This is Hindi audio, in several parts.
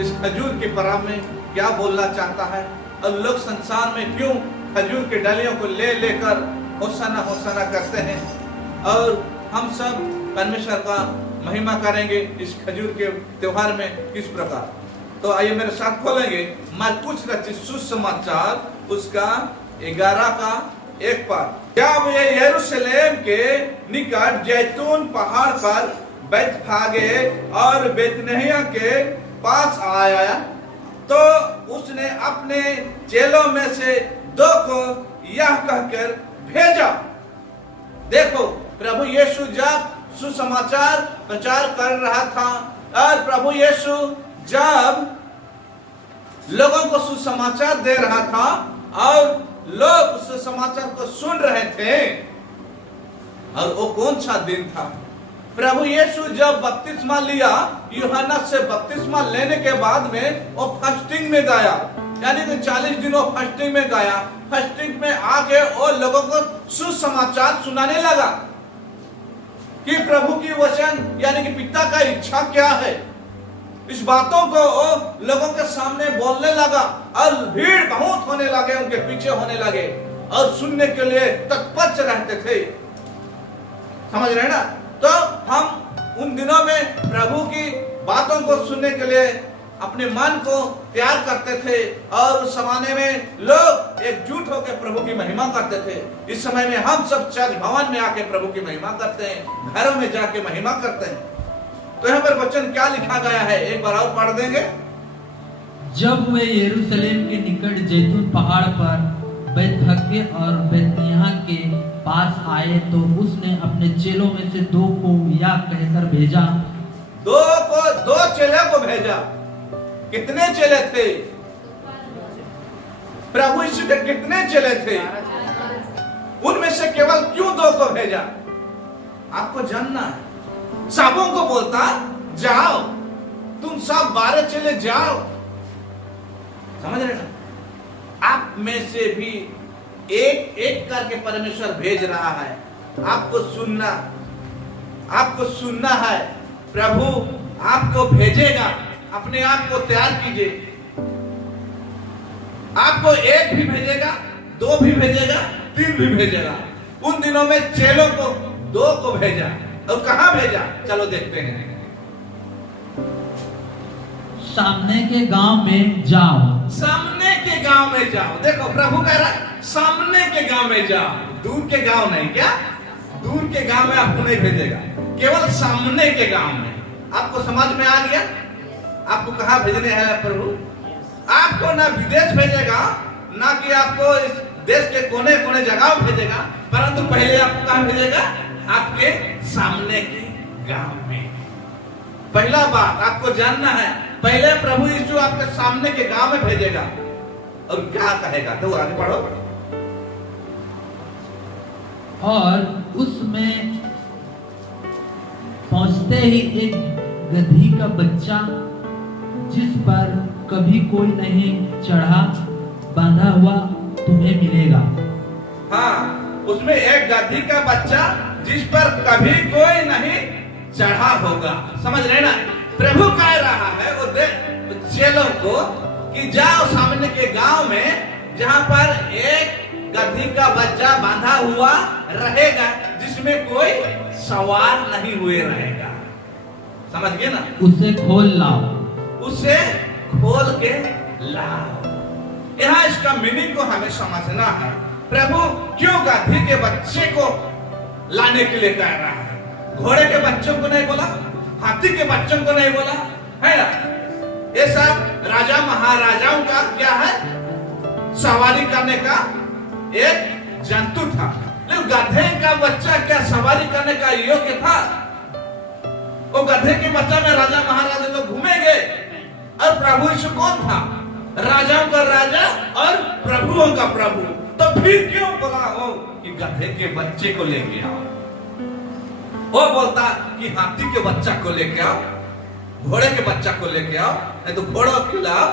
इस खजूर के पराम में क्या बोलना चाहता है और लोग संसार में क्यों खजूर के डालियों को ले लेकर होसाना होसाना करते हैं। और हम सब परमेश्वर का महिमा करेंगे इस खजूर के त्योहार में किस प्रकार। तो आइए मेरे साथ खोलेंगे मरकुस रचित सुसमाचार उसका 11 का 1 पद। जब ये यरूशलेम के निकट जैतून पहाड़ पर बैतफागे और बेतनिय्याह के पास आया तो उसने अपने चेलों में से 2 को यह कहकर भेजा। देखो प्रभु यीशु जब सुसमाचार प्रचार कर रहा था और प्रभु यीशु जब लोगों को सुसमाचार दे रहा था और लोग उस समाचार को सुन रहे थे। और वो कौन सा दिन था? प्रभु यीशु जब बपतिस्मा लिया, यूहन्ना से बपतिस्मा लेने के बाद में वो फास्टिंग में गया, यानी कि 40 दिन वो फास्टिंग में गया। फास्टिंग में आके वो लोगों को सुसमाचार सुनाने लगा कि प्रभु की वचन यानी कि पिता का इच्छा क्या है। इस बातों को वो लोगों के सामने बोलने लगा और भीड़ बहुत होने लगे, उनके पीछे होने लगे और सुनने के लिए तत्पर रहते थे। समझ रहे ना? तो हम उन दिनों में प्रभु की बातों को सुनने के लिए अपने मन को तैयार करते थे और उस जमाने में लोग एकजुट होकर प्रभु की महिमा करते थे। इस समय में हम सब चर्च भवन में आके प्रभु की महिमा करते हैं, घरों में जाके महिमा करते हैं। तो यहाँ पर वचन क्या लिखा गया है, एक बार और पढ़ देंगे। जब वे यरूशलेम के निकट जैतून पहाड़ पर बैतफगे और बेतनिय्याह के पास आए तो उसने अपने चेलों में से 2 को यह कहकर भेजा। 2 चेले को भेजा। कितने चेले थे? प्रभु यीशु के कितने चेले थे? उनमें से केवल क्यों 2 को भेजा? आपको जानना है। सबों को बोलता जाओ, तुम सब 12 चेले जाओ। समझ रहे ना? आप में से भी एक एक करके परमेश्वर भेज रहा है। आपको सुनना है। प्रभु आपको भेजेगा। अपने आप को तैयार कीजिए। आपको 1 भी भेजेगा, 2 भी भेजेगा, 3 भी भेजेगा। उन दिनों में चेलों को 2 को भेजा। और कहां भेजा? चलो देखते हैं। सामने के गांव में जाओ। सामने के गांव में जाओ। देखो प्रभु कह रहा है सामने के गांव में जाओ, दूर के गांव नहीं। क्या दूर के गांव में आपको नहीं भेजेगा, केवल सामने के गांव में। आपको समझ में आ गया? आपको कहां भेजने है प्रभु? आपको ना विदेश भेजेगा, ना कि आपको इस देश के कोने कोने जगह भेजेगा, परंतु पहले आपको कहां भेजेगा? आपके सामने के गांव में। पहला बात आपको जानना है, पहले प्रभु यीशु आपके सामने के गांव में भेजेगा। और क्या कहेगा? तो आगे पढ़ो। और उसमें पहुंचते ही एक गधी का बच्चा जिस पर कभी कोई नहीं चढ़ा, बांधा हुआ तुम्हें मिलेगा। हाँ, उसमें एक गधी का बच्चा जिस पर कभी कोई नहीं चढ़ा होगा। समझ रहे ना? प्रभु कह रहा है वो चेलों को कि जाओ सामने के गांव में जहां पर एक गधी का बच्चा बांधा हुआ रहेगा, जिसमें कोई सवार नहीं हुए रहेगा। समझ गए ना? उसे खोल लाओ। उसे खोल के लाओ। यहाँ इसका मीनिंग को हमें समझना है। प्रभु क्यों गधी के बच्चे को लाने के लिए कह रहा है? घोड़े के बच्चों को नहीं बोला, हाथी के बच्चों को नहीं बोला, है ना? ये सब राजा महाराजाओं का क्या है? सवारी करने का एक जंतु था। लेकिन गधे का बच्चा क्या सवारी करने का योग्य था? वो गधे के बच्चा में राजा महाराजा लोग घूमेंगे। और प्रभु यीशु कौन था? राजाओं का राजा और प्रभुओं का प्रभु। तो फिर क्यों बोला हो कि गधे के बच्चे को लेके आओ? वो बोलता कि हाथी के बच्चा को लेके आओ, घोड़े के बच्चा को लेके आओ, नहीं तो घोड़ा क्यों लाओ?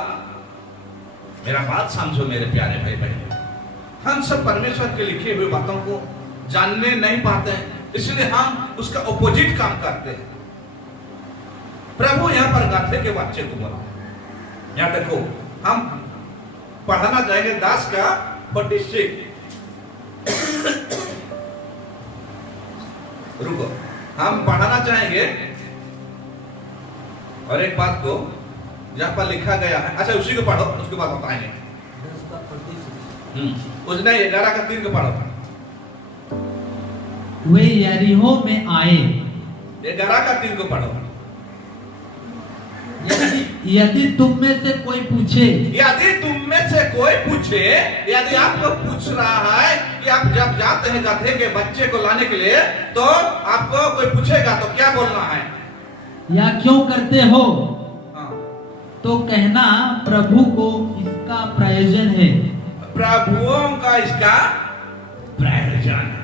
मेरा बात समझो मेरे प्यारे भाई बहन। हम सब परमेश्वर के लिखे हुए बातों को जानने नहीं पाते हैं, इसलिए हम उसका ऑपोजिट काम करते हैं। प्रभु यहाँ पर गधे के बच्चे को बोला, यहाँ देखो, हम पढ़ाना चाहेंगे दास का 46। रुको, हम पढ़ाना चाहेंगे और एक बात को जहां पर लिखा गया है, अच्छा उसी को पढ़ो, उसके बाद बताएंगे। उसने 11 का 3 को पढ़ो। वे यरीहो में आए। 11 का 3 को पढ़ो। यदि तुम में से कोई पूछे, यदि तुम में से कोई पूछे, यदि आपको पूछ रहा है कि आप जब जाते हैं गधे के बच्चे को लाने के लिए, तो आपको कोई पूछेगा तो क्या बोलना है? या क्यों करते हो? हाँ। तो कहना प्रभु को इसका प्रयोजन है। प्रभुओं का इसका प्रयोजन है।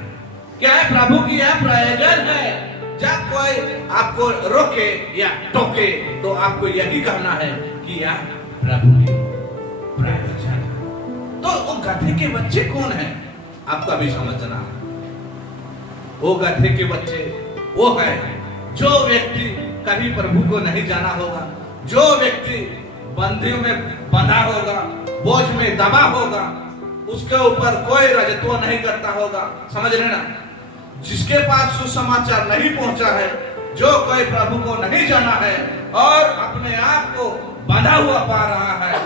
क्या है? प्रभु की यह प्रयोजन है। जब कोई आपको रोके या टोके तो आपको यही कहना है कि यह प्रभु की प्रयोजन है। तो वो गधे के बच्चे कौन है? आपको अभी समझना है। वो गधे के बच्चे वो है जो व्यक्ति कभी प्रभु को नहीं जाना होगा, जो व्यक्ति बंदियों में बंधा होगा, बोझ में दबा होगा, उसके ऊपर कोई राजत्व नहीं करता होगा। समझ रहे ना? जिसके पास सुसमाचार नहीं पहुंचा है, जो कोई प्रभु को नहीं जाना है और अपने आप को बंधा हुआ पा रहा है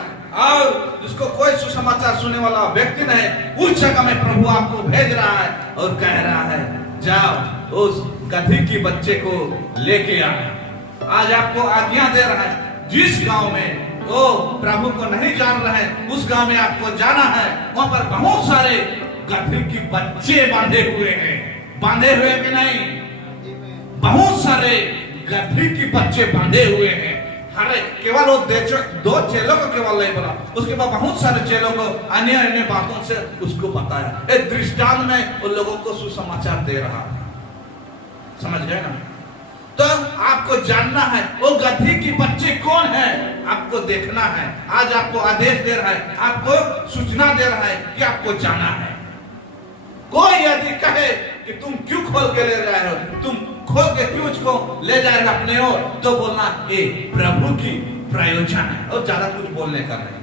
और जिसको कोई सुसमाचार सुनने वाला व्यक्ति नहीं, उस जगह में प्रभु आपको भेज रहा है और कह रहा है जाओ उस गधी की बच्चे को लेके आओ। आज आपको आज्ञा दे रहा है, जिस गांव में वो प्रभु को नहीं जान रहे हैं उस गांव में आपको जाना है। वहां पर बहुत सारे गधी की बच्चे बांधे हुए हैं। बांधे हुए भी नहीं, बहुत सारे गधी की बच्चे बांधे हुए हैं। हरे केवल वो 2 चेलों को केवल नहीं बोला, उसके बाद बहुत सारे चेलों को अन्य अन्य बातों से उसको बताया। एक दृष्टांत में उन लोगों को सुसमाचार दे रहा था। समझ गए ना? तो आपको जानना है वो गधी की बच्चे कौन है, आपको देखना है। आज आपको आदेश दे रहा है, आपको सूचना दे रहा है कि आपको जाना है। कोई यदि कहे कि तुम क्यों खोल के ले रहे हो, तुम खोल के क्यों उसको ले जा रहे हो अपने ओर, तो बोलना ये प्रभु की प्रयोजन है और ज्यादा कुछ बोलने का नहीं।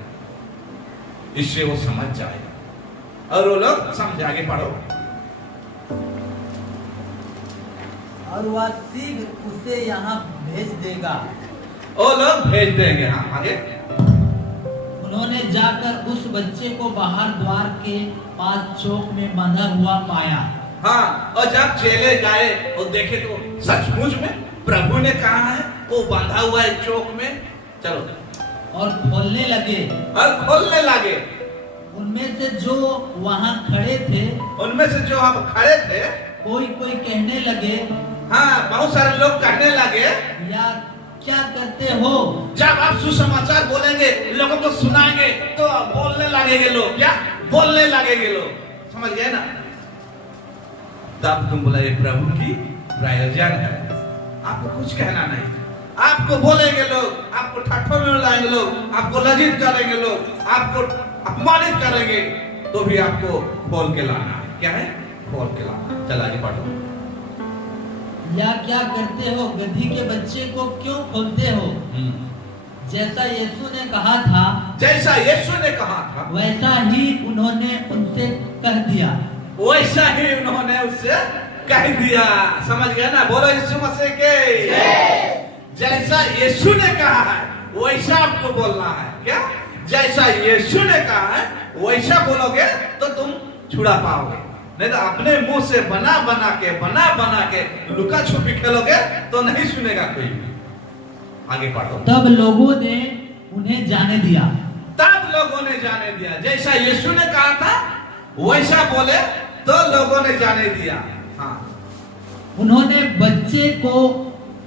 इससे वो समझ जाएगा और वो लोग समझ। आगे पढ़ो। और वह शीघ्र उसे यहाँ भेज देगा। वो लोग भेज देंगे। हाँ आगे। उन्होंने जाकर उस बच्चे को बाहर द्वार के पास चौक में बंधा हुआ पाया। हाँ, और जब चेले गए और देखे तो सचमुच में प्रभु ने कहा है वो बंधा हुआ है चौक में। चलो। और खोलने लगे। और खोलने लगे। उनमें से जो वहाँ खड़े थे, उनमें से जो हम खड़े थे, कोई कोई कहने लगे। हाँ, बहुत सारे लोग कहने लगे या क्या करते हो? जब आप सुसमाचार बोलेंगे, लोगों को सुनाएंगे, तो बोलने लगेंगे लोग। क्या बोलने लगेंगे लोग? समझ गए ना? तब तुम बोला ये प्रभु की प्रयोजन है। आपको कुछ कहना नहीं। आपको बोलेंगे लोग, आपको ठट्ठों में उड़ाएंगे लोग, आपको लज्जित करेंगे लोग, आपको अपमानित करेंगे, तो भी आपको खोल के लाना है। क्या है? खोल के लाना। चल आगे पढ़ो। या क्या करते हो? गधी के बच्चे को क्यों खोलते हो? जैसा यीशु ने कहा था, जैसा यीशु ने कहा था, वैसा ही उन्होंने उनसे कह दिया। वैसा ही उन्होंने उससे कह दिया। समझ गए ना? बोलो यीशु मसीह के। जैसा यीशु ने कहा है वैसा आपको बोलना है। क्या? जैसा यीशु ने कहा है वैसा बोलोगे तो तुम छुड़ा पाओगे। नहीं तो अपने मुंह से बना बना के लुका छुपी खेलोगे तो नहीं सुनेगा कोई। आगे पढ़ो। तब लोगों ने उन्हें जाने दिया। तब लोगों ने जाने दिया। जैसा यीशु ने कहा था वैसा बोले तो लोगों ने जाने दिया। हाँ। उन्होंने बच्चे को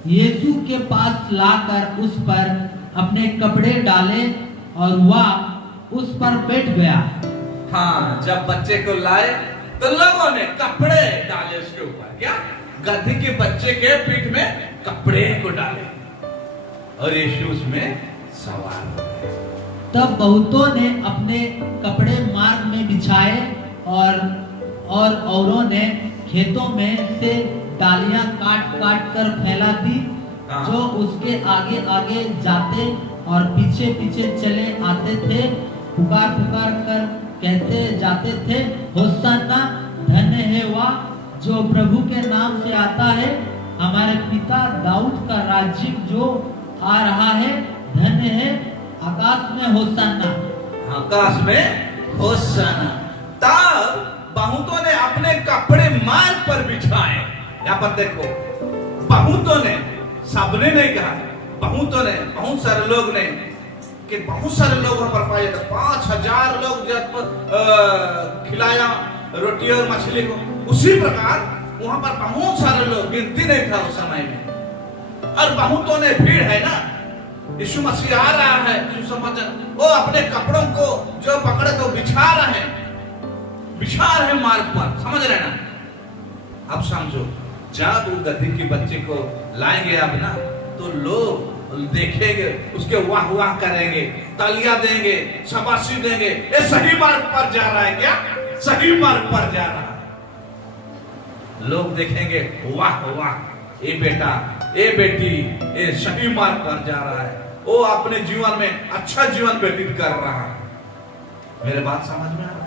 यीशु के पास लाकर उस पर अपने कपड़े डाले और वह उस पर बैठ गया। हाँ, जब बच्चे को लाए तो लोगों ने कपड़े डाले उसके ऊपर। क्या? गधी के बच्चे के पीठ में कपड़े को डाले और यीशु उसमें सवार हो गए। तब बहुतों ने अपने कपड़े मार्ग में बिछाए और औरों ने खेतों में से डालियां काट काट कर फैला दी। जो उसके आगे आगे जाते और पीछे पीछे चले आते थे, पुकार पुकार कर कहते जाते थे, होशाना, धन्य है वह जो प्रभु के नाम से आता है, हमारे पिता दाऊद का राज्य जो आ रहा है, धन्य है, आकाश में होशाना। आकाश में होशाना। तब बहुतों ने अपने कपड़े मार्ग पर बिछाए। यहाँ पर देखो, बहुतों ने, सबने नहीं कहा, बहुतों ने, बहुत सारे लोग ने, कि बहुत सारे लोग वहां पर पाए जाते, 5000 लोग जब खिलाया रोटी और मछली को, उसी प्रकार वहां पर बहुत सारे लोग, गिनती नहीं था उस समय में। और बहुतों ने, भीड़ है ना, यीशु मसीह आ रहा है, सुसमाचार, वो अपने कपड़ों को जो पकड़े तो बिछा रहे हैं मार्ग पर, समझ रहे ना। अब समझो, जब वो गद्दी के बच्चे को लाएंगे अब ना, तो लोग देखेंगे, उसके वाह वाह करेंगे, तालियां देंगे, शाबाशी देंगे, ये सही मार्ग पर जा रहा है। क्या सही मार्ग पर जा रहा है? लोग देखेंगे, वाह वाह, ये बेटा, ये बेटी, ये सही मार्ग पर जा रहा है, वो अपने जीवन में अच्छा जीवन व्यतीत कर रहा है। मेरे बात समझ में आ रहा है?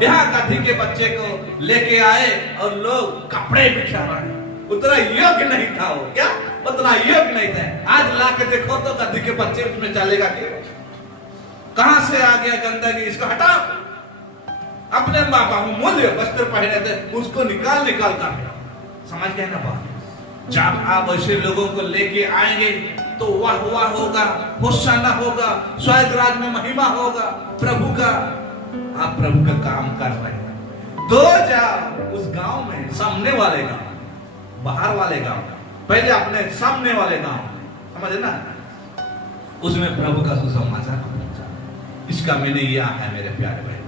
यहाँ गधी के बच्चे को लेके आए और लोग कपड़े बिछा रहे हैं। उतना योग्य नहीं था वो, क्या उतना योग्य नहीं था। आज ला के देखो तो गधी के बच्चे उसमें चलेगा कि कहां से आ गया गंदगी, इसको हटाओ। अपने बहुमूल्य वस्त्र पहने थे, उसको निकाल कर, समझ गए ना बात? जब आप ऐसे लोगों को लेके आएंगे तो वाह वाह होगा, होशाना होगा, स्वर्ग राज में महिमा होगा प्रभु का। आप प्रभु का काम कर रहे हैं तो जाओ उस गांव में, सामने वाले गांव, बाहर वाले गांव, पहले अपने सामने वाले गांव, समझे ना, उसमें प्रभु का सुसमाचार पहुंचा। इसका मीनिंग यह है मेरे प्यारे भाई,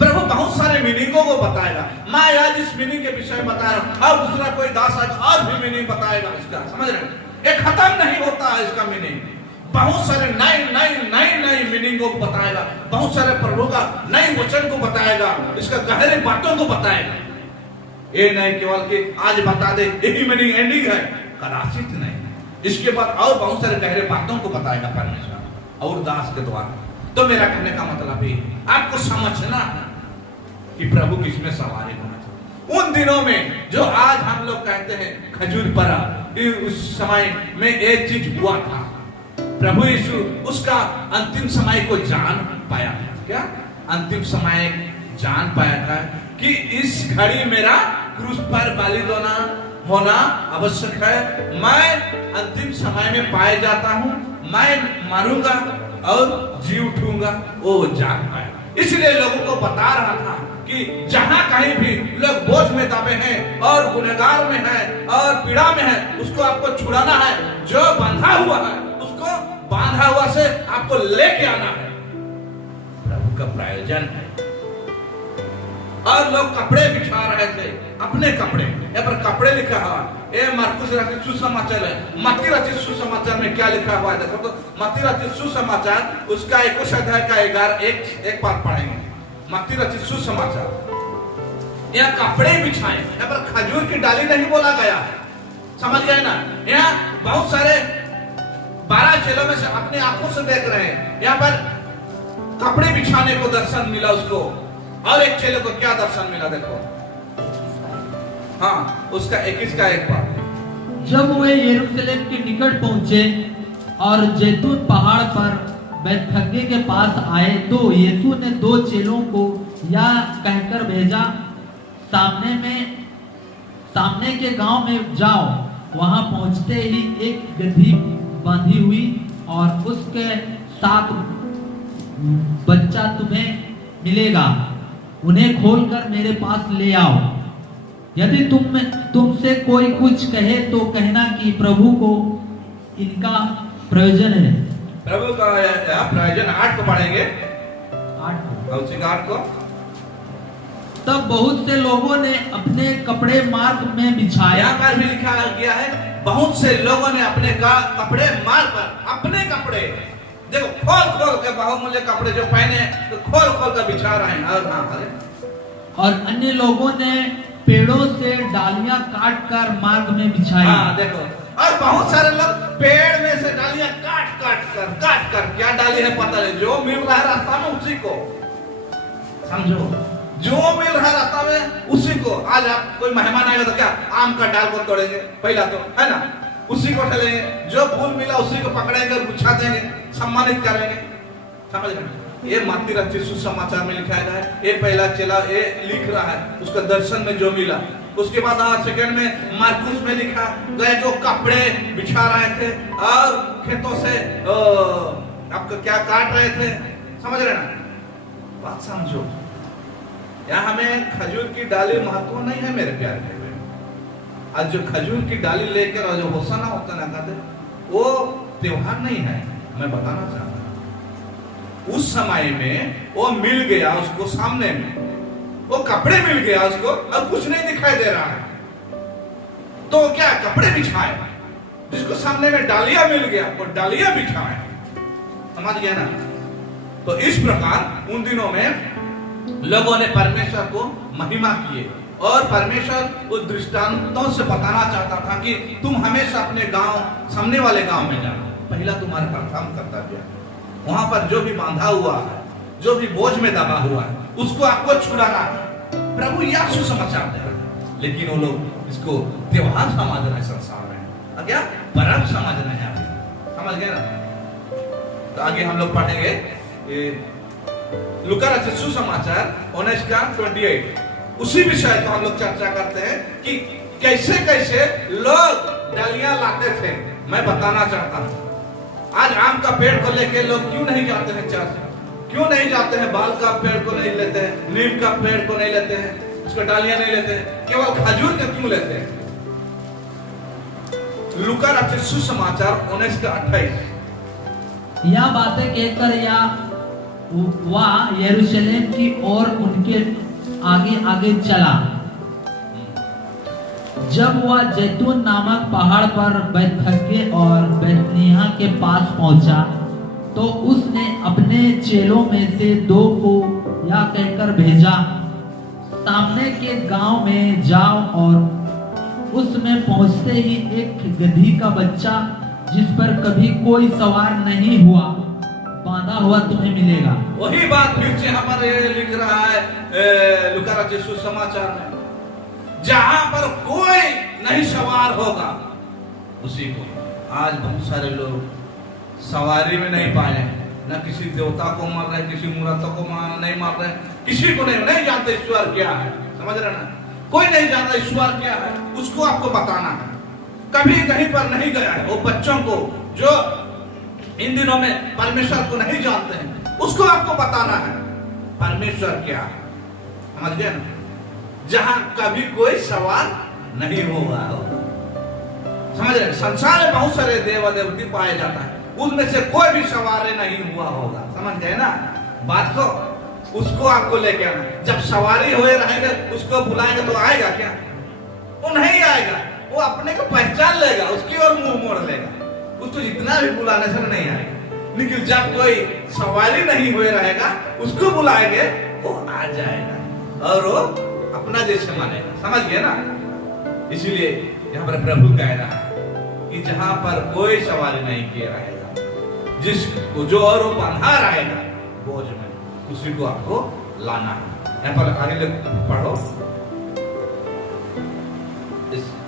प्रभु बहुत सारे मीनिंगों को बताएगा। मैं आज इस मीनिंग के विषय में बता रहा हूं, और दूसरा कोई दास आएगा और भी मीनिंग बताएगा इसका, समझ रहे हैं? ये खत्म नहीं होता है इसका मीनिंग। बहुत सारे नई मीनिंग को बताएगा, बहुत सारे प्रभु का नई वचन को बताएगा, इसका गहरे बातों को बताएगा। ये नहीं केवल कि आज बता दे यही मीनिंग एंडिंग है, कदाचित नहीं, इसके बाद और बहुत सारे गहरे बातों को बताएगा परमेश्वर और दास के द्वारा। तो मेरा कहने का मतलब ये, आपको समझना है कि प्रभु किसमें सवारी होना चाहिए। उन दिनों में जो आज हम लोग कहते हैं खजूर परा, उस समय में एक चीज हुआ था, प्रभु यीशु उसका अंतिम समय को जान पाया था। क्या अंतिम समय जान पाया था कि इस घड़ी मेरा क्रूस पर बलिदान होना आवश्यक है, मैं अंतिम समय में पाया जाता हूं, मैं मरूंगा और जी उठूंगा, वो जान पाया। इसलिए लोगों को बता रहा था कि जहां कहीं भी लोग बोझ में दबे हैं और गुनहगार में हैं और पीड़ा में हैं, उसको आपको छुड़ाना है। जो बंधा हुआ है उसको बांधा हुआ से आपको लेके आना है, प्रभु का प्रयोजन है। और लोग कपड़े बिछा रहे थे, अपने कपड़े, यहाँ पर कपड़े लिखा हुआ, ये मरकुस रचित सुसमाचार है। मत्ती रचित सुसमाचार में क्या लिखा हुआ है देखो तो, मत्ती रचित सुसमाचार उसका 21 अध्याय का 11 पाठ पढ़ेंगे। मत्ती रचित सुसमाचार, यहाँ कपड़े बिछाए, यहाँ पर खजूर की डाली नहीं बोला गया है, समझ गए ना? यहाँ बहुत सारे 12 चेलों में से अपने आंखों से देख रहे हैं, यहाँ पर कपड़े बिछाने को दर्शन मिला उसको, और एक चेले को क्या दर्शन मिला देखो, हाँ उसका 21 का 1 बार। जब वे यरूशलेम के निकट पहुंचे और जैतून पहाड़ पर बैतफगे के पास आए, तो यीशु ने 2 चेलों को यह कहकर भेजा, सामने के गांव में जाओ, वहां पहुंचते ही एक गदही बांधी हुई और उसके साथ बच्चा तुम्हें मिलेगा, उन्हें खोलकर मेरे पास ले आओ। यदि तुमसे कोई कुछ कहे तो कहना कि प्रभु को इनका प्रयोजन है। प्रभु का प्रयोजन 8 को पढ़ेंगे, 8 को। तब बहुत से लोगों ने अपने कपड़े मार्ग में बिछाए। यहाँ पर भी लिखा गया है, बहुत से लोगों ने अपने कपड़े मार्ग पर, अपने कपड़े देखो खोल के, बहुमूल्य कपड़े जो पहने तो खोल कर बिछा रहे हैं। और अन्य लोगों ने पेड़ों से डालियां काट कर मार्ग में बिछाई। देखो, और और बहुत सारे लोग पेड़ में से डालियां काट कर क्या डाली है पता नहीं, जो मिल रहा है रास्ता में उसी को, समझो, जो मिल रहा है रास्ता में उसी को। आज आप कोई मेहमान आएगा तो क्या आम का डाल को तोड़ेंगे पहला तो, है ना, उसी को ठलेंगे, जो फूल मिला उसी को पकड़ेंगे और गुच्छा देंगे, सम्मानित करेंगे, समझ रहे हैं? ये माती रची सुसमाचार में लिखा है, ये पहला चेला ये लिख रहा है उसका दर्शन में जो मिला। उसके बाद सेकंड में मार्कुस में लिखा गए जो कपड़े बिछा रहे थे और खेतों से आपका क्या काट रहे थे, समझ रहे ना, बात समझो। यहाँ हमें खजूर की डाली महत्व नहीं है मेरे प्यारे भाई। आज जो खजूर की डाली लेकर और जो होसाना होता ना कहते, वो त्योहार नहीं है, मैं बताना चाहता हूँ। उस समय में वो मिल गया उसको, सामने में वो कपड़े मिल गया उसको और कुछ नहीं दिखाई दे रहा है, तो क्या कपड़े बिछाए, जिसको सामने में डालिया मिल गया वो डालिया बिछाए, समझ गया ना। तो इस प्रकार उन दिनों में लोगों ने परमेश्वर को महिमा किए और परमेश्वर उस दृष्टांतों से बताना चाहता था कि तुम हमेशा अपने गांव, सामने वाले गांव में जाओ, पहला तुम्हारा प्रथम कर्तव्य है। वहां पर जो भी बांधा हुआ है, जो भी बोझ में दबा हुआ है, उसको आपको छुड़ाना है। प्रभु यह सुसमाचार दे रहा है, लेकिन वो लोग इसको त्योहार समझ रहे हैं, संसार में क्या पर्व समझ रहे हैं, समझ गए ना। तो आगे हम लोग पढ़ेंगे लूका रचित सुसमाचार 19:28, उसी विषय को हम लोग चर्चा करते हैं कि कैसे कैसे लोग डालियां लाते थे। मैं बताना चाहता हूं, आज आम का पेड़ को लेके लोग क्यों नहीं जाते हैं चर्च, क्यों नहीं जाते हैं, बाल का पेड़ को नहीं लेते हैं, नीम का पेड़ को नहीं लेते हैं, उसको डालियां नहीं लेते हैं, केवल खजूर का क्यों लेते हैं। लूका रचित सुसमाचार 19:28। यह बातें कहकर वह यरूशलेम की ओर उनके आगे आगे चला। जब वह जैतून नामक पहाड़ पर बैतफगे और बैतनिय्याह के पास पहुंचा, तो उसने अपने चेलों में से 2 को यह कहकर भेजा, सामने के गांव में जाओ और उसमें पहुंचते ही एक गधी का बच्चा जिस पर कभी कोई सवार नहीं हुआ बांधा हुआ तुम्हें मिलेगा। वही बात फिर यहाँ पर लिख रहा है लूका रचित सुसमाचार में, जहां पर कोई नहीं सवार होगा उसी को। आज बहुत सारे लोग सवारी में नहीं पाए, न किसी देवता को मार रहे, किसी मूर्तों को नहीं मार रहे, किसी को नहीं जानते ईश्वर क्या है, समझ रहे ना, कोई नहीं जानता ईश्वर क्या है, उसको आपको बताना है। कभी कहीं पर नहीं गया है, वो बच्चों को जो इन दिनों में परमेश्वर को नहीं जानते हैं, उसको आपको बताना है परमेश्वर क्या है, समझ गए ना, जहां कभी कोई सवाल नहीं हुआ होगा, समझ रहे। संसार में बहुत सारे देव देवती पाए जाता है, उनमें से कोई भी सवारी नहीं हुआ होगा, समझ गए ना बात को। उसको आपको लेके आना, जब सवारी हुए रहेंगे उसको बुलाएंगे तो आएगा क्या, वो नहीं आएगा, वो अपने को पहचान लेगा, उसकी ओर मुंह मोड़ लेगा, उसको जितना भी बुलाने से नहीं आएगा। लेकिन जब कोई सवारी नहीं हुए रहेगा उसको बुलाएंगे वो आ जाएगा और वो अपना जैसे मानेगा, समझ गए ना। इसीलिए यहाँ पर प्रभु कह रहा है कि जहां पर कोई सवारी नहीं किया रहेगा, जिसको जो और वो बंधा रहेगा बोझ में, उसी को आपको लाना है। यहाँ पर आगे पढ़ो,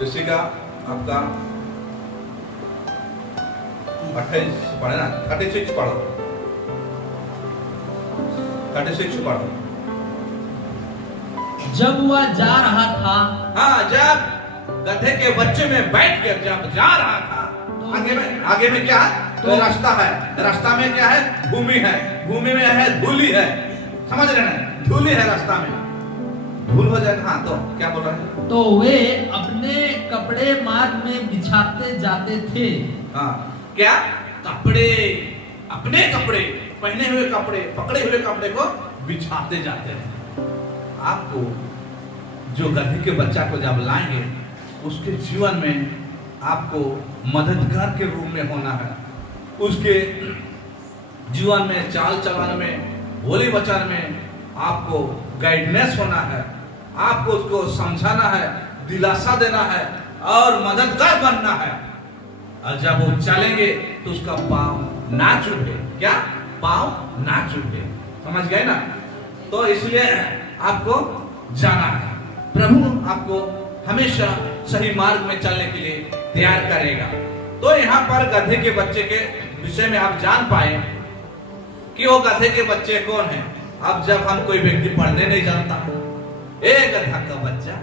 इसी का आपका 28 पढ़े ना, 36 पढ़ो, 36 पढ़ो। जब वह जा रहा था, हाँ, जब गधे के बच्चे में बैठ कर जब जा रहा था, आगे में क्या है, तो रास्ता है, रास्ता में क्या है, भूमि है, भूमि में है धूली है, समझ रहे हैं, धूली है रास्ता में, धूल हो जाएगा। हाँ, तो क्या बोल रहे हैं, तो वे अपने कपड़े मार्ग में बिछाते जाते थे। हाँ, क्या कपड़े, अपने कपड़े, पहने हुए कपड़े, पकड़े हुए कपड़े को बिछाते जाते हैं। आपको जो गधे के बच्चा को जब लाएंगे उसके जीवन में आपको मददगार के रूप में होना है, उसके जीवन में चाल चलन में, बोली वचन में आपको गाइडनेस होना है, आपको उसको समझाना है, दिलासा देना है और मददगार बनना है। और जब वो चलेंगे तो उसका पाँव ना चुभे। क्या? पाँव ना चुभे। समझ गए ना? तो इसलिए आपको जाना है। प्रभु आपको हमेशा सही मार्ग में चलने के लिए तैयार करेगा। तो यहाँ पर गधे के बच्चे के विषय में आप जान पाए कि वो गधे के बच्चे कौन है। अब जब हम कोई व्यक्ति पढ़ने नहीं जानता, ए गधा का बच्चा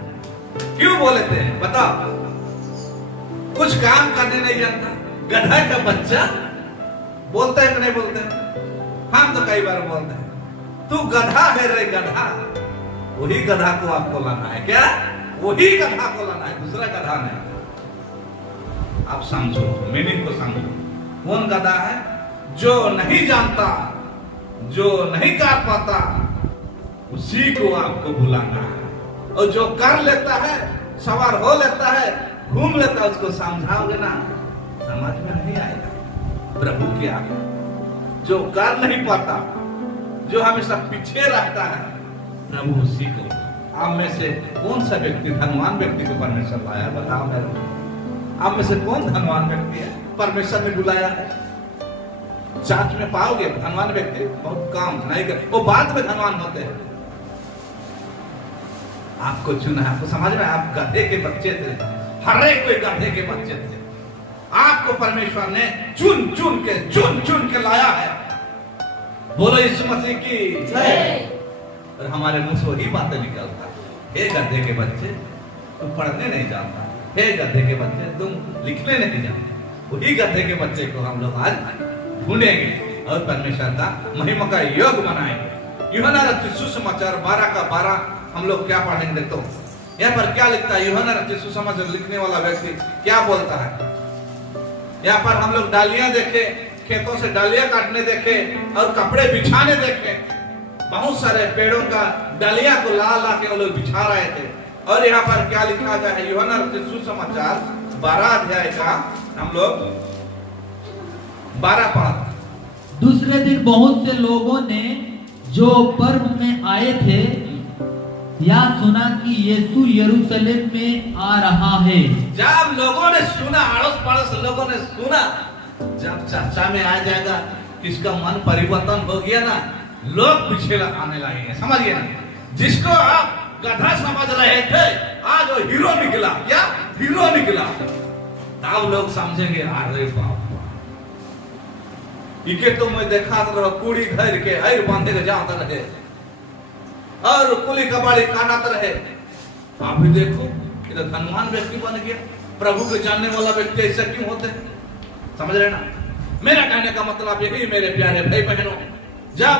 क्यों बोलते हैं बताओ? कुछ काम करने नहीं जानता, गधा का बच्चा बोलता है कि नहीं बोलते हैं? हम तो कई बार बोलते हैं तू गधा है रे गधा। वही गधा को आपको लाना है। क्या? वही गधा को लाना है, दूसरा गधा नहीं। आप समझो, मीनिंग को समझो। कौन गधा है? जो नहीं जानता, जो नहीं कर पाता, उसी को आपको बुलाना है। और जो कर लेता है, सवार हो लेता है, घूम लेता है, उसको समझाओगे ना, समझ में नहीं आएगा। प्रभु की आज्ञा जो कर नहीं पाता, जो हमेशा पीछे रहता है, प्रभु उसी को। आप में से कौन सा व्यक्ति धनवान व्यक्ति को परमेश्वर लाया? बताओ मेरे। आप में से कौन धनवान व्यक्ति है परमेश्वर ने बुलाया है? जांच में पाओगे धनवान व्यक्ति बहुत काम नहीं कर, वो बाद में धनवान होते हैं। आपको चुना है, आपको समझ में? आप गधे के बच्चे थे, हर एक कोई गधे के बच्चे थे। आपको परमेश्वर ने चुन चुन के लाया है। बोलो यीशु मसीह की जय। और हमारे मुंह से वही बातें निकलता है, हे गधे के बच्चे तुम पढ़ने नहीं जानता, हे गधे के बच्चे तुम लिखने नहीं जानते। वही गधे के बच्चे को हम लोग आज ढूंढेंगे और परमेश्वर का महिमा का योग बनाएंगे। यूहन्ना रचित सुसमाचार 12 का 12 हम लोग क्या पढ़ेंगे? देखो यहाँ पर क्या लिखता है। यूहन्ना रचित सुसमाचार लिखने वाला व्यक्ति क्या बोलता है? यहाँ पर हम लोग डालियां देखे, खेतों से डालियां काटने देखे और कपड़े बिछाने देखे। बहुत सारे पेड़ों का डालियां को ला ला के वो लोग बिछा रहे थे। और यहाँ पर क्या लिखा गया है? यूहन्ना रचित सुसमाचार 12 अध्याय का हम लोग 12 पढ़। दूसरे दिन बहुत से लोगों ने जो पर्व में आए थे या सुना कि यीशु यरूशलेम में आ रहा है। जब लोगों ने सुना, अड़ोस पड़ोस लोगों ने सुना, जब चर्चा में आ जाएगा, किसका मन परिवर्तन हो गया ना, लोग पीछे आने लगेंगे। समझिए ना? जिसको आप गधा समझ रहे थे, आज वो हीरो निकला। क्या? हीरो निकला। तब लोग समझेंगे अरे बाप, इके तो मैं देखा रहो कुड़ी धर के ऐर बांधे के जाता रहे और कुली कबाड़ी काटते रहे। अभी देखो इधर धनवान व्यक्ति बन गया। प्रभु को जानने वाला व्यक्ति ऐसा क्यों होते हैं? समझ रहे ना? मेरा कहने का मतलब यही मेरे प्यारे भाई बहनों, जब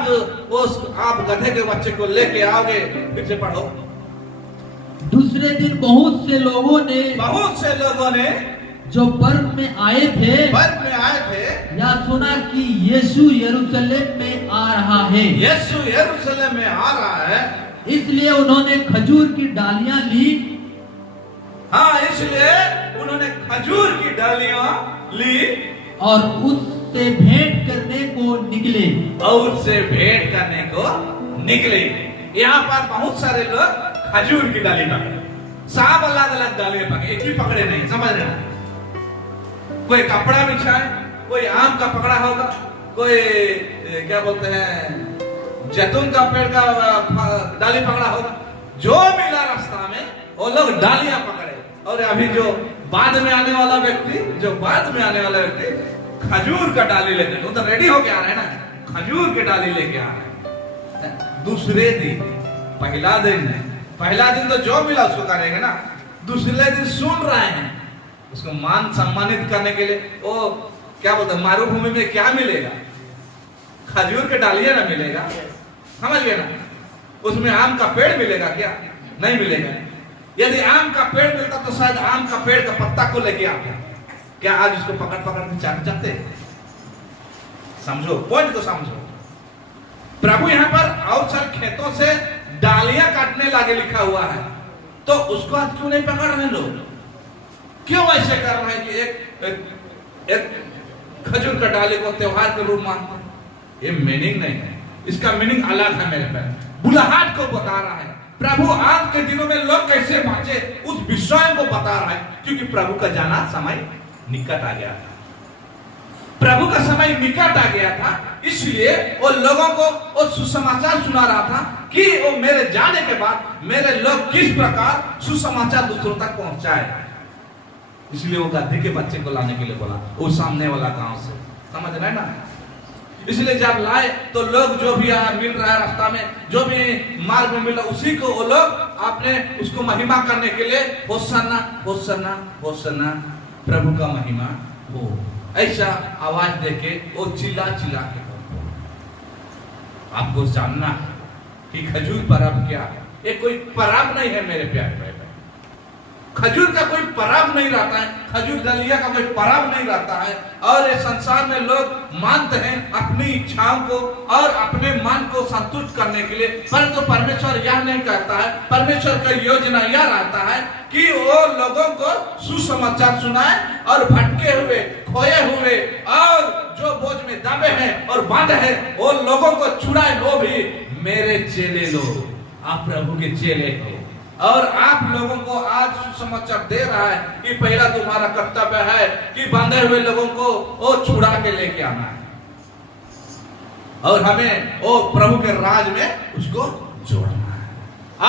उस आप गधे के बच्चे को लेके आओगे, फिर से पढ़ो। दूसरे दिन बहुत से लोगों ने जो पर्व में आए थे या सुना कि यीशु यरूशलेम में आ रहा है। यीशु यरूशलेम में आ रहा है, इसलिए उन्होंने खजूर की डालियां ली। हाँ, इसलिए उन्होंने खजूर की डालियां ली और उससे भेंट करने को निकले। यहाँ पर बहुत सारे लोग खजूर की डाली पकड़े, सब अलग अलग डालियां पकड़े, एक ही पकड़े नहीं। समझ रहे हैं? कोई कपड़ा बिछाए, कोई आम का पकड़ा होगा, कोई क्या बोलते हैं जैतून का पेड़ का डाली पकड़ा होगा। जो मिला रास्ता में वो लोग डालियां पकड़े। और अभी जो बाद में आने वाला व्यक्ति खजूर का डाली लेते, वो तो रेडी होके आ रहे हैं ना, खजूर की डाली लेके आ रहे हैं। दूसरे दिन, पहला दिन तो जो मिला उसको करेंगे ना। दूसरे दिन सुन रहे हैं, उसको मान सम्मानित करने के लिए वो क्या बोलते हैं, मरुभूमि में क्या मिलेगा? खजूर के डालियां ना मिलेगा। समझ गए ना? उसमें आम का पेड़ मिलेगा क्या? नहीं मिलेगा। यदि आम का पेड़ मिलता तो शायद आम का पेड़ का पत्ता को लेके आते। क्या आज उसको पकड़ के चाहते? समझो, पॉइंट को समझो। प्रभु यहाँ पर और सारे खेतों से डालियां काटने लगे लिखा हुआ है, तो उसको आज क्यों नहीं पकड़ रहे लोग? क्यों ऐसे कर रहे हैं कि एक खजूर का डाली को त्योहार के रूप मानते हैं? ये मीनिंग नहीं है, इसका मीनिंग अलग है मेरे पैर। बुलाहट को बता रहा है। प्रभु आज के दिनों में लोग कैसे बांचे उस विषय को बता रहा है, क्योंकि प्रभु का जाना समय निकट आ गया था, प्रभु का समय निकट आ गया था। इसलिए वो लोगों को वो सुसमाचार सुना रहा था कि वो मेरे जाने के बाद मेरे लोग किस प्रकार सुसमाचार दूसरों तक पहुंचाए। इसलिए वो गधे के बच्चे को लाने के लिए बोला, वो सामने वाला गांव से, समझ रहे ना। इसलिए जब लाए तो लोग जो भी मिल रहा है रास्ता में, जो भी मार्ग में मिला, उसी को वो लोग आपने उसको महिमा करने के लिए होसन्ना होसन्ना होसन्ना, प्रभु का महिमा हो, ऐसा आवाज देके वो चिल्ला चिल्ला के। आपको जानना है कि खजूर पर्व क्या है। ये कोई पर्व नहीं है मेरे प्यारे भाई, खजूर का कोई पर्व नहीं रहता है, खजूर दलिया का कोई पर्व नहीं रहता है। और ये संसार में लोग मानते हैं अपनी इच्छाओं को और अपने मन को संतुष्ट करने के लिए, परंतु परमेश्वर यह नहीं करता है। परमेश्वर का योजना यह रहता है कि वो लोगों को सुसमाचार सुनाए और भटके हुए, खोए हुए और जो बोझ में दबे हैं और बांधे हैं, वो लोगों को छुड़ाए। वो भी मेरे चेले लोग, आप प्रभु के चेले हो और आप लोगों को आज सुसमाचार दे रहा है कि पहला तुम्हारा कर्तव्य है कि बांधे हुए लोगों को वो छुड़ा के लेके आना है और हमें वो प्रभु के राज में उसको जोड़ना है।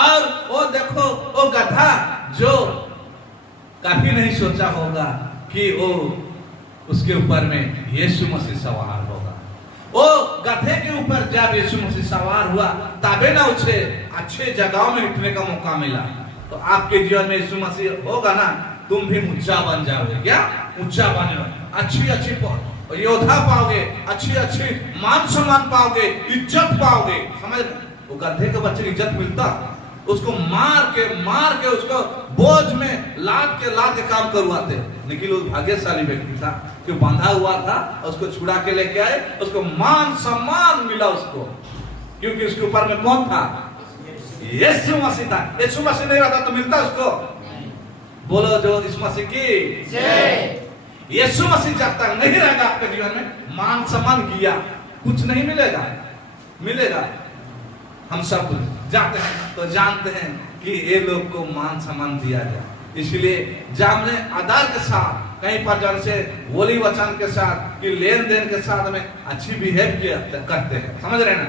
और वो देखो, वो गधा जो कभी नहीं सोचा होगा कि वो उसके ऊपर में यीशु मसीह सवार होगा। वो गधे के ऊपर जब यीशु मसीह सवार हुआ तबे ना उसे अच्छे जगहों में उठने का मौका मिला। तो आपके जीवन में यीशु मसीह होगा ना, तुम भी ऊंचा बन जाओगे। क्या ऊंचा बने, अच्छी अच्छी योद्धा पाओगे, अच्छी अच्छी मान सम्मान पाओगे, इज्जत पाओगे। समझ, वो गधे के बच्चे इज्जत मिलता, उसको मार के उसको बोझ में लाद के काम करवाते। लेकिन वो भाग्यशाली व्यक्ति था कि बांधा हुआ था, उसको छुड़ा के लेके आए, उसको मान सम्मान मिला उसको, क्योंकि उसके ऊपर में कौन था? यीशु मसीह था। यीशु मसीह नहीं रहता तो मिलता उसको? बोलो जो यीशु मसीह की जय। यीशु मसीह जब तक नहीं रहेगा आपके जीवन में, मान सम्मान किया कुछ नहीं मिलेगा। हम सब जाते हैं तो जानते हैं कि ये लोग को मान सम्मान दिया जाए। इसलिए जब हमने आदर के साथ कहीं पर जन से बोली वचन के साथ कि लेन देन के साथ में अच्छी बिहेव करते हैं, समझ रहे ना।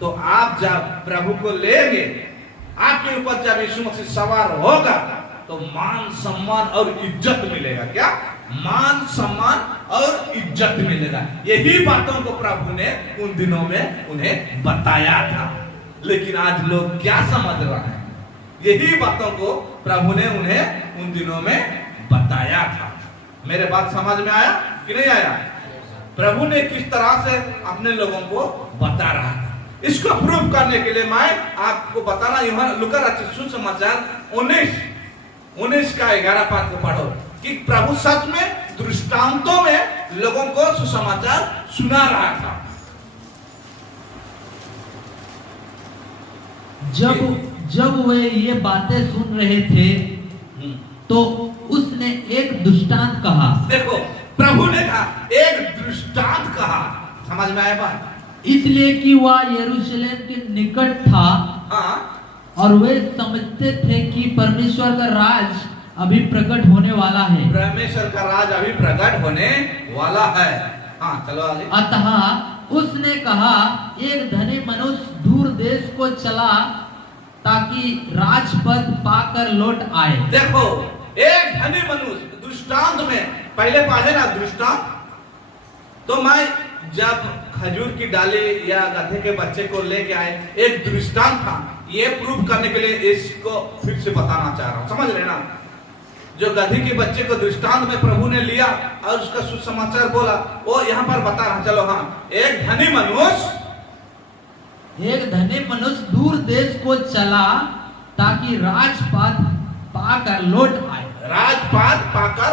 तो आप जब प्रभु को लेंगे, आपके ऊपर जब यीशु मसीह सवार होगा तो मान सम्मान और इज्जत मिलेगा। क्या? मान सम्मान और इज्जत मिलेगा। यही बातों को प्रभु ने उन दिनों में उन्हें बताया था। लेकिन आज लोग क्या समझ रहे हैं? यही बातों को प्रभु ने उन्हें उन दिनों में बताया था। मेरे बात समझ में आया कि नहीं आया? प्रभु ने किस तरह से अपने लोगों को बता रहा था। इसको प्रूव करने के लिए मैं आपको बताना, लूका रचित सुसमाचार 19 का 11 पद को पढ़ो कि प्रभु सच में दृष्टांतों में लोगों को सुसमाचार सुना रहा था। जब वे ये बातें सुन रहे थे तो उसने एक दृष्टांत कहा। देखो, प्रभु ने कहा, एक दृष्टांत कहा। समझ में आया बात? इसलिए कि वह यरूशलेम के निकट था। हाँ। और वे समझते थे कि परमेश्वर का राज अभी प्रकट होने वाला है। परमेश्वर का राज अभी प्रकट होने वाला है। हाँ, चलो आगे। अतः उसने कहा, एक धनी मनुष्य दूर देश को चला ताकि राजपद पाकर लौट आए। देखो, एक धनी मनुष्य, दृष्टांत में पहले पढ़े ना दृष्टांत। तो मैं जब खजूर की डाली या गधे के बच्चे को लेके आए, एक दृष्टांत था। ये प्रूव करने के लिए इसको फिर से बताना चाह रहा हूं। समझ रहे ना? जो गधे के बच्चे को दृष्टांत में प्रभु ने लिया और उसका सुसमाचार बोला, वो यहाँ पर बता रहा। चलो, हाँ। एक धनी मनुष्य दूर देश को चला ताकि राजपाद पाकर लौट आए। राजपाद पाकर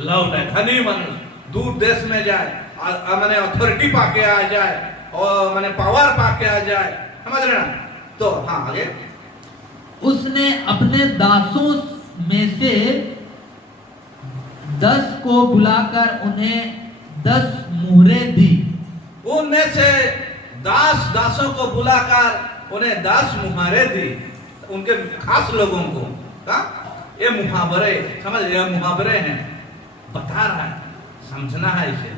लौट आए। धनी मनुष्य दूर देश में जाए, मैंने अथॉरिटी पाके आ जाए और मैंने पावर पाके आ जाए। समझ रहे ना? तो हाँ, आगे। उसने अपने दासों में से 10 को बुलाकर उन्हें 10 मुहरें दी। उनमें से दासों को बुलाकर उन्हें 10 मुहरें दी, उनके खास लोगों को। ये मुहावरे, समझ रहे? मुहावरे हैं। बता रहा है, समझना है इसे।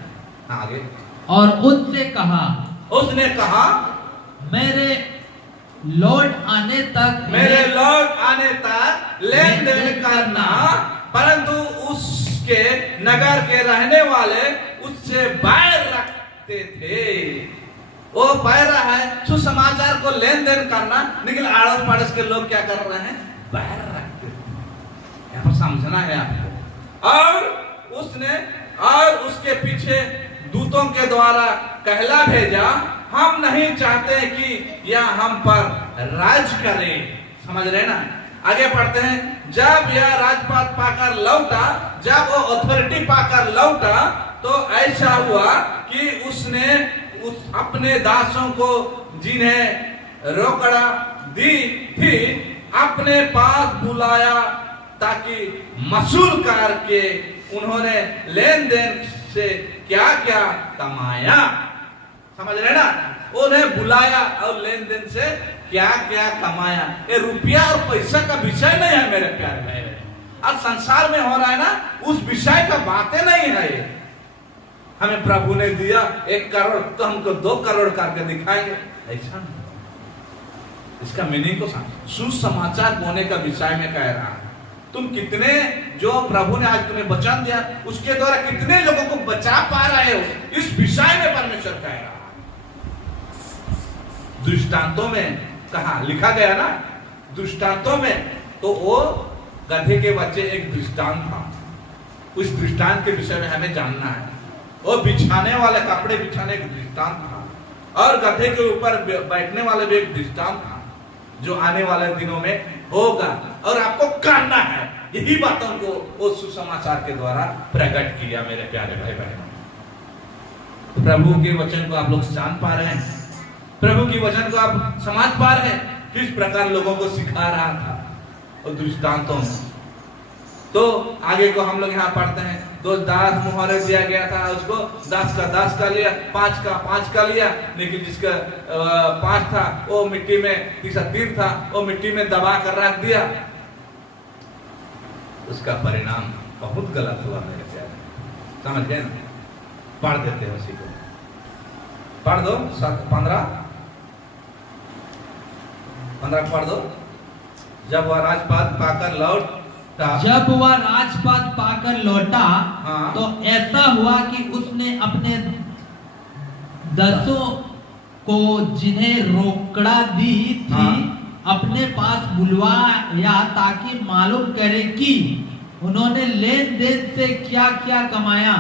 आगे और उनसे कहा, उसने कहा मेरे लौट आने तक लेन देन करना, परंतु उसके नगर के रहने वाले उससे बैर रखते थे। वो बैर रहा है सुसमाचार को लेन देन करना, लेकिन आड़ोस पड़ोस के लोग क्या कर रहे हैं? बैर रखते थे। यहाँ पर समझना है आपको। और उसके पीछे दूतों के द्वारा कहला भेजा, हम नहीं चाहते कि यह हम पर राज करे। समझ रहे ना? आगे पढ़ते हैं। जब यह राजपाट पाकर लौटा, जब वो अथॉरिटी पाकर लौटा, तो ऐसा हुआ कि उसने अपने दासों को जिन्हें रोकड़ा दी थी अपने पास बुलाया, ताकि मसूल करके उन्होंने लेन देन से क्या क्या कमाया। समझ रहे ना? उन्हें बुलाया और लेन देन से क्या क्या कमाया। ये रुपया और पैसा का विषय नहीं है मेरे प्यारे भाई। आज संसार में हो रहा है ना, उस विषय का बातें नहीं है। हमें प्रभु ने दिया 1 करोड़ तो हमको 2 करोड़ करके दिखाएंगे, ऐसा नहीं। इसका मीनिंग को समझ। सुसमाचार बोने का विषय में कह रहा है। तुम कितने, जो प्रभु ने आज तुम्हें वचन दिया उसके द्वारा कितने लोगों को बचा पा रहे हो, इस विषय में परमेश्वर कह रहा है। दृष्टांतों में कहा लिखा गया ना, दृष्टांतों में, तो वो गधे के बच्चे एक दृष्टांत था। उस दृष्टांत के विषय में हमें जानना है। वो बिछाने वाले कपड़े बिछाने का दृष्टांत था, और गधे के ऊपर बैठने वाले भी एक दृष्टांत था, जो आने वाले दिनों में होगा और आपको करना है। यही बातों को वो सुसमाचार के द्वारा प्रकट किया। मेरे प्यारे भाई बहनों, प्रभु के वचन को आप लोग जान पा रहे हैं? प्रभु की वचन को आप समझ पा रहे हैं? किस प्रकार लोगों को सिखा रहा था और दृष्टांतों में। तो आगे को हम लोग यहाँ पढ़ते हैं। 2 दास मुहरे दिया गया था, उसको 10 का लिया, 5 का लिया, लेकिन जिसका 5 था वो मिट्टी में, तीसरा 3 था वो मिट्टी में दबा कर रख दिया। उसका परिणाम बहुत गलत हुआ मेरे प्यारे। समझ गए ना? पढ़ देते हैं उसी को, पढ़ दो। 15 पढ़ दो। जब वह राजपाट पाकर लौटा, हाँ। तो ऐसा हुआ कि उसने अपने दासों को जिन्हें रोकड़ा दी थी, हाँ। अपने पास बुलवाया, ताकि मालूम करे कि उन्होंने लेन देन से क्या क्या कमाया।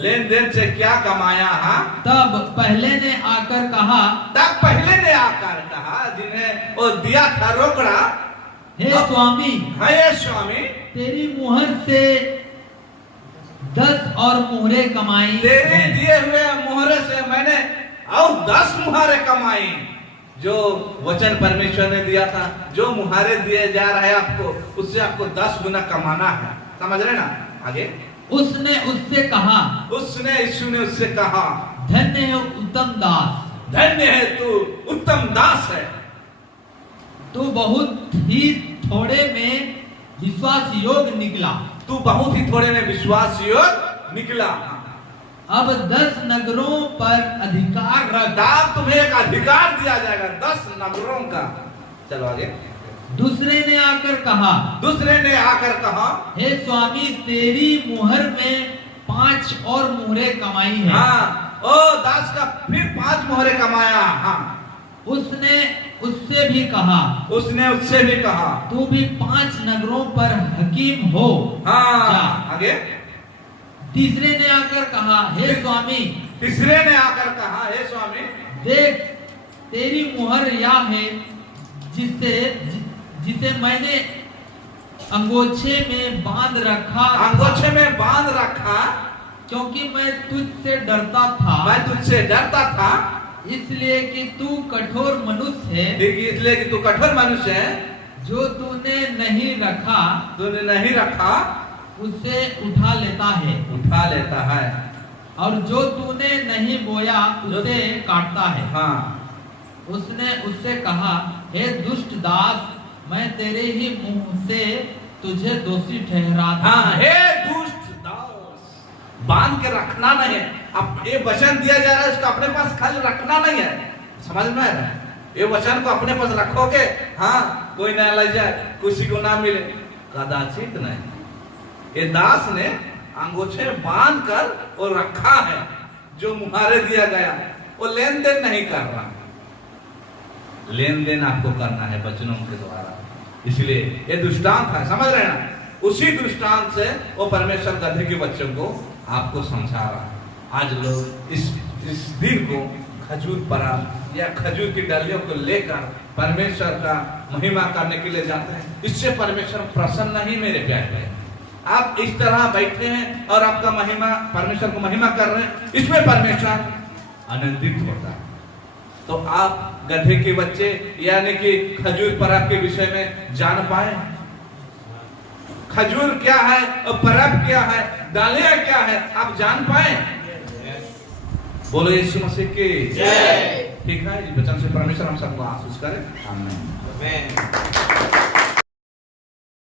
लेन देन से क्या कमाया? हाँ। तब पहले ने आकर कहा, जिन्हें वो दिया था रोकड़ा, हे स्वामी, तेरी मुहर से 10 और मुहरे कमाई। तेरे दिए हुए मुहरे से मैंने और 10 मुहरे कमाई। जो वचन परमेश्वर ने दिया था, जो मुहारे दिए जा रहे हैं आपको, उससे आपको 10 गुना कमाना है। समझ रहे ना? आगे उसने उससे कहा, यीशु ने उससे कहा, धन्य है उत्तम दास, धन्य है तू, उत्तम दास है। तू बहुत ही थोड़े में विश्वास योग्य निकला। तू बहुत ही थोड़े में विश्वास योग्य निकला। अब 10 नगरों पर अधिकार रख। अब तुम्हें एक अधिकार दिया जाएगा 10 नगरों का। चलो आगे। दूसरे ने आकर कहा, हे स्वामी, तेरी मुहर में 5 और मुहरे कमाई है। हाँ, ओ दास का फिर 5 मुहरे कमाया। हाँ। उसने उससे भी कहा, तू भी 5 नगरों पर हकीम हो। हाँ। आगे। तीसरे ने आकर कहा, हे स्वामी, देख, तेरी मुहर यह है जिसे मैंने अंगोछे में बांध रखा, क्योंकि मैं तुझसे डरता था, इसलिए कि तू कठोर मनुष्य है, जो तूने नहीं रखा उसे उठा लेता है, और जो तूने नहीं बोया उसे काटता है। हाँ। उसने उससे कहा, हे दुष्ट दास, मैं तेरे ही मुंह से तुझे दोषी ठहराता। हाँ, हे दुष्ट दास, बांध के रखना नहीं है। अब ये वचन दिया जा रहा है, उसको अपने पास खाली रखना नहीं है। समझ में आ रहा है? ये वचन को अपने पास रखोगे, हाँ, कोई ना ले जाए, किसी को ना मिले, कदाचित नहीं। ये दास ने अंगूठे बांध कर वो रखा है, जो मुहारे दिया गया, वो लेन देन नहीं कर रहा। लेन देन आपको करना है वचनों के द्वारा। इसलिए ये दृष्टांत है, समझ रहे हैं ना? उसी दृष्टांत से वो परमेश्वर गधे के बच्चों को आपको समझा रहा है। आज लोग इस दिन को खजूर पर्व या खजूर की डालियों को लेकर परमेश्वर का महिमा करने के लिए जाते हैं। इससे परमेश्वर प्रसन्न नहीं मेरे प्यारे। आप इस तरह बैठे हैं और आपका महिमा, परमेश्वर को महिमा कर रहे हैं, इसमें परमेश्वर आनंदित होता है। तो आप गधे के बच्चे यानी कि खजूर पर्व के विषय में जान पाए। खजूर क्या है और पर्व क्या है, डालियां क्या है, आप जान पाए। बोलो यीशु मसीह की जय। ठीक है, इस वचन से परमेश्वर हम सबको आशीष करे। आमीन।